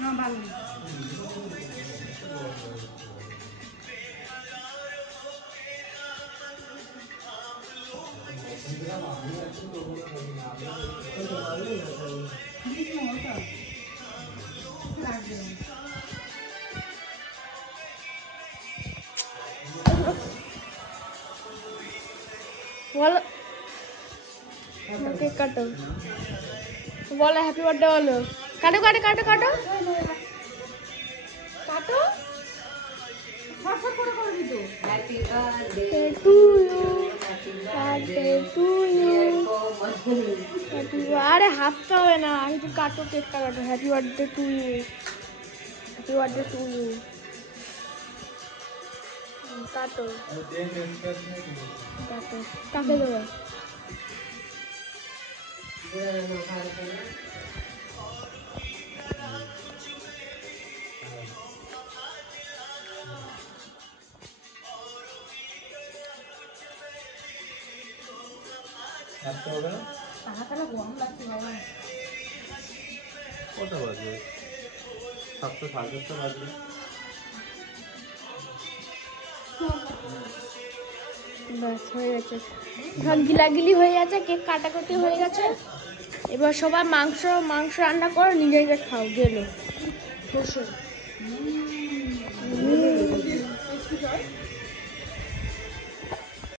না ভালো বলো কেক কাটো বলো হ্যাপি বার্থডে বলো কাটো কাটো কাটো কাটো কাটো ফটফট করে করবি তো happy birthday to you birthday to you আরে হাতটা হবে না আমি তো কাটো কেকটা কাটো happy birthday to you happy birthday to you কাটো কাটো কাকে দেবো তাহলে গরম লাগছে বাবা কটা বাজবে 7টা 7:30 বাজবে ব্যাস হয়ে গেছে সব গিলাগিলি হয়ে গেছে কেক কাটাকুটি হয়ে গেছে এবার সবাই মাংস মাংস রান্না করো নিজেকে খাও গেলো বসে